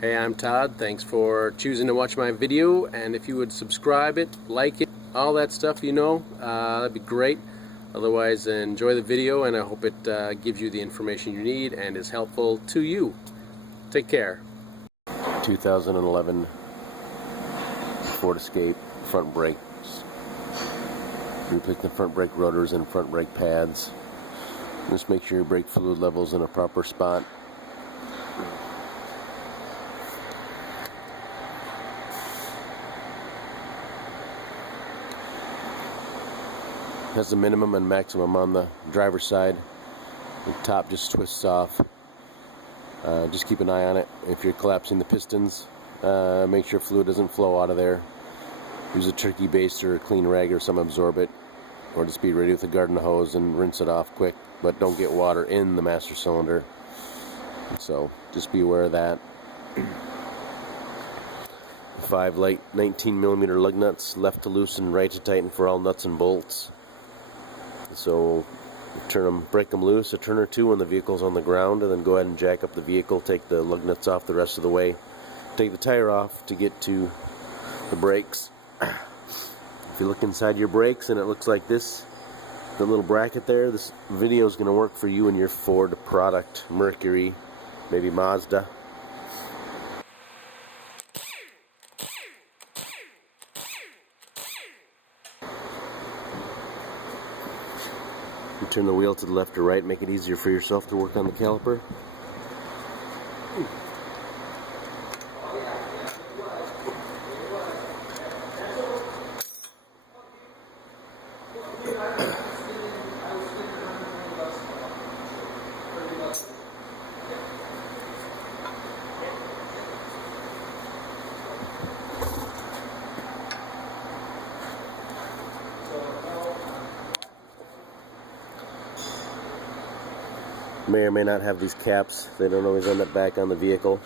Hey, I'm Todd. Thanks for choosing to watch my video, and if you would subscribe it, like it, all that stuff, that'd be great. Otherwise, enjoy the video, and I hope it gives you the information you need and is helpful to you. Take care. 2011 Ford Escape front brakes. Replace the front brake rotors and front brake pads. Just make sure your brake fluid level's in a proper spot. Has the minimum and maximum on the driver's side. The top just twists off. Just keep an eye on it. If you're collapsing the pistons, make sure fluid doesn't flow out of there. Use a turkey baster or a clean rag or some absorbent, or just be ready with a garden hose and rinse it off quick, but don't get water in the master cylinder. So just be aware of that. 5 light 19mm lug nuts, left to loosen, right to tighten for all nuts and bolts. So break them loose a turn or two when the vehicle's on the ground, and then go ahead and jack up the vehicle, take the lug nuts off the rest of the way, take the tire off to get to the brakes. If you look inside your brakes and it looks like this, the little bracket there, this video is going to work for you and your Ford product, Mercury, maybe Mazda. You turn the wheel to the left or right, make it easier for yourself to work on the caliper. May or may not have these caps. They don't always end up back on the vehicle.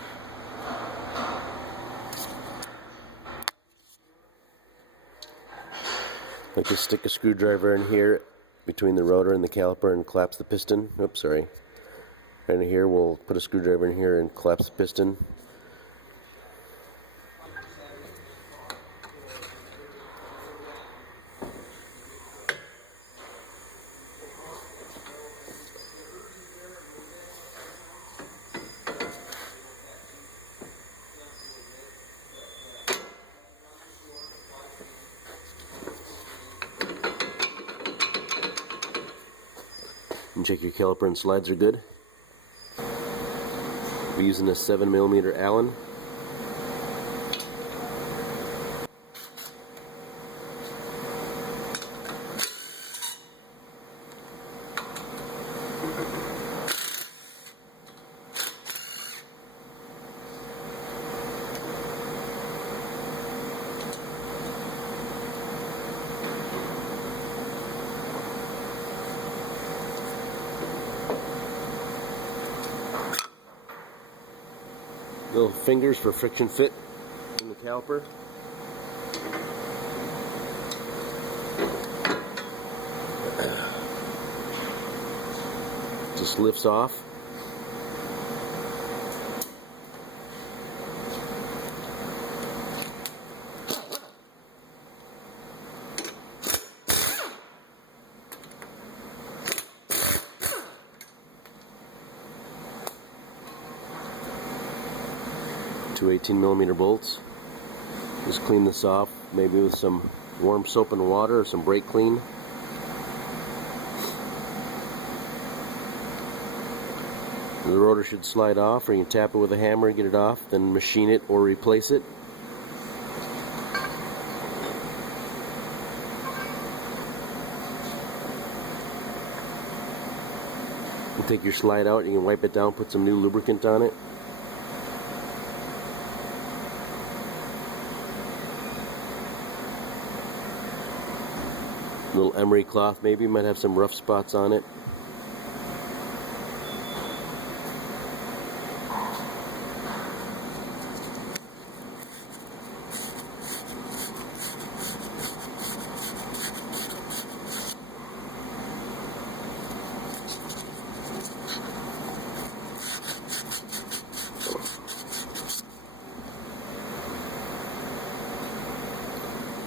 Like to stick a screwdriver in here between the rotor and the caliper and collapse the piston. Oops, sorry. Right in here, we'll put a screwdriver in here and collapse the piston. And check your caliper and slides are good. We're using a 7mm Allen. Little fingers for friction fit in the caliper. Just lifts off. Two 18mm bolts. Just clean this off, maybe with some warm soap and water or some brake clean. The rotor should slide off, or you can tap it with a hammer and get it off, then machine it or replace it. You take your slide out, you can wipe it down, put some new lubricant on it. Little emery cloth maybe, might have some rough spots on it.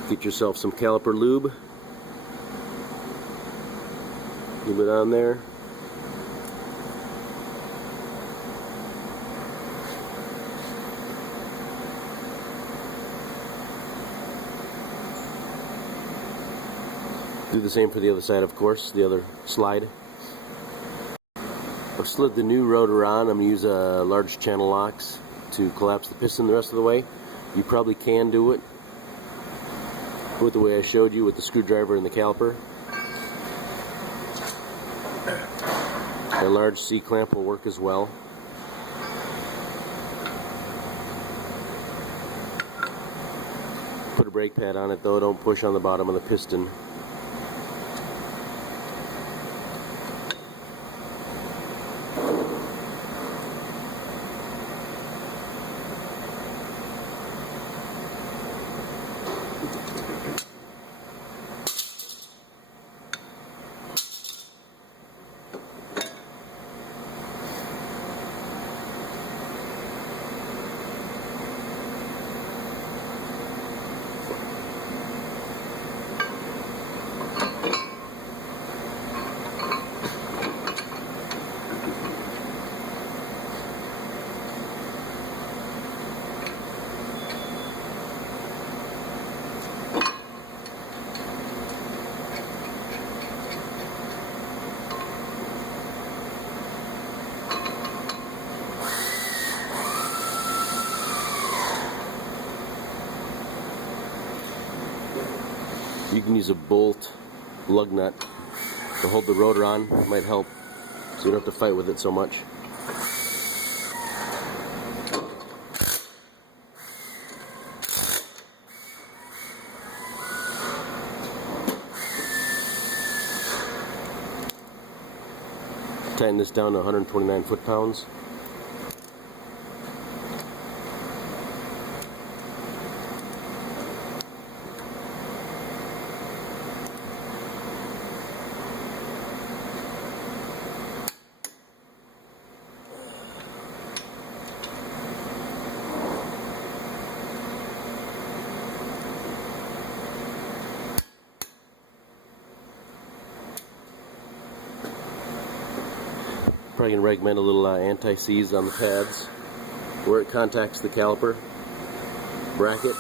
Get yourself some caliper lube. Lube it on there. Do the same for the other side, of course, the other slide. I've slid the new rotor on. I'm going to use a large channel locks to collapse the piston the rest of the way. You probably can do it with the way I showed you with the screwdriver and the caliper. A large C-clamp will work as well. Put a brake pad on it though, don't push on the bottom of the piston. You can use a bolt lug nut to hold the rotor on. It might help so you don't have to fight with it so much. Tighten this down to 129 foot-pounds. Probably going to recommend a little anti-seize on the pads where it contacts the caliper bracket.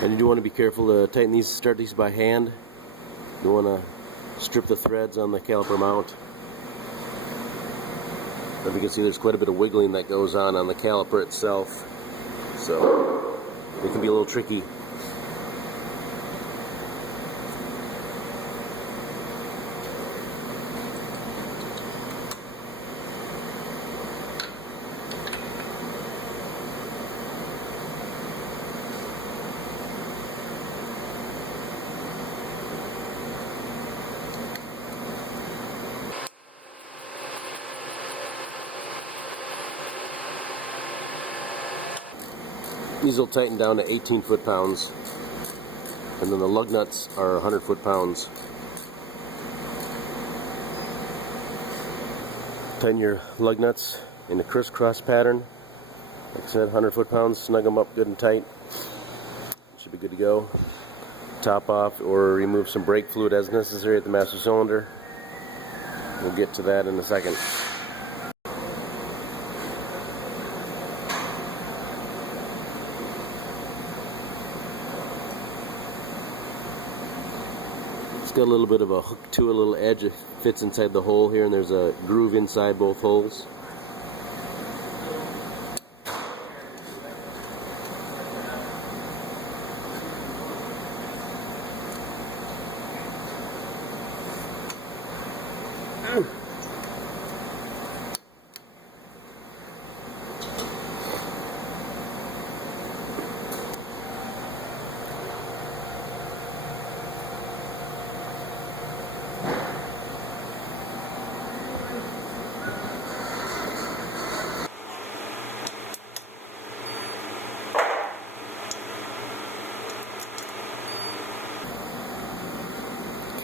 And you do want to be careful to tighten these, start these by hand. You want to strip the threads on the caliper mount. As you can see, there's quite a bit of wiggling that goes on the caliper itself, so it can be a little tricky. These will tighten down to 18 foot-pounds, and then the lug nuts are 100 foot-pounds. Tighten your lug nuts in a crisscross pattern. Like I said, 100 foot-pounds, snug them up good and tight. Should be good to go. Top off or remove some brake fluid as necessary at the master cylinder. We'll get to that in a second. It's got a little bit of a hook to a little edge. It fits inside the hole here, and there's a groove inside both holes.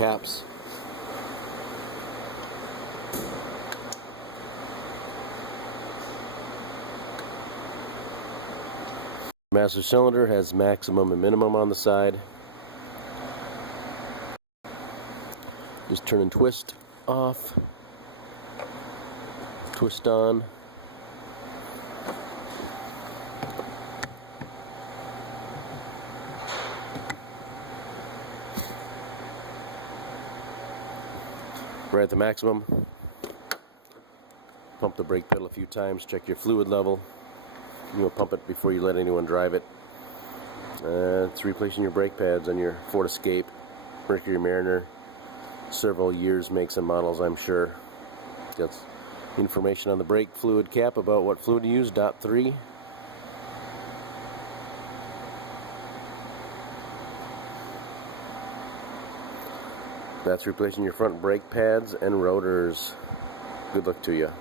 caps. Master cylinder has maximum and minimum on the side. Just turn and twist off, twist on. Right at the maximum. Pump the brake pedal a few times, check your fluid level. You'll pump it before you let anyone drive it. It's replacing your brake pads on your Ford Escape Mercury Mariner. Several years, makes and models, I'm sure. Got information on the brake fluid cap about what fluid to use, .3. That's replacing your front brake pads and rotors. Good luck to you.